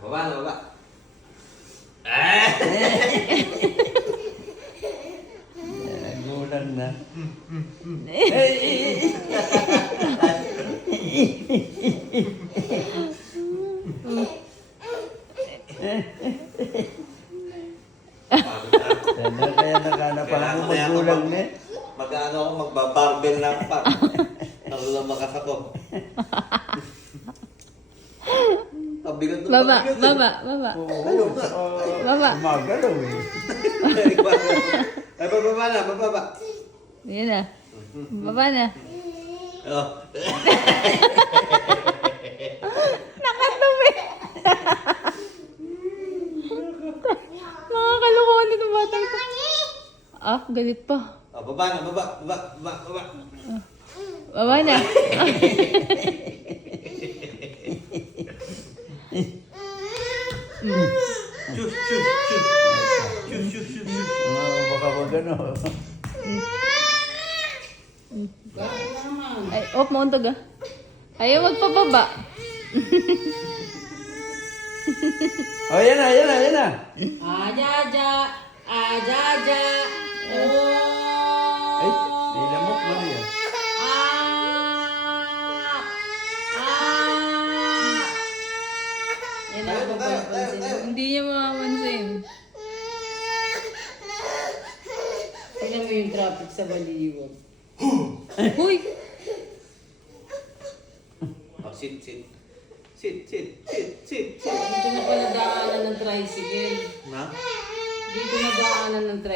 Baba na, baba. Gulang na. Sana kaya nakanapan ako magulang na. Mag-ano ako, magbabarbell lang pa. Nalulabakas ako. Pabigat na Baba, pabigat eh. baba, baba. Ano nga? Baba. Magalaw eh. Ay, bababa na, bababa. Yan na. Baba na. Oh. Nakatumi. Mga kalokohan nitong batang to. Ah, galit pa. Oh, baba na, baba, baba, baba, baba. Baba na. Shoo, shoo, shoo. Shoo, shoo, shoo, shoo. Baka magano. Ay, mauntog ah. Ayaw magpababa. Oh, yan na, yan na, yan na. Ajaja, ajaja. Ay, nilamok mo na yan. Yan na, papansin. Hindi niya makapansin. Tingnan mo yung traffic sa Baliwag. Huy! Oh, sit, sit. Sit, sit, sit, sit, sit. Dito na pala daanan ng tricycle. Na? Dito na daanan ng tricycle.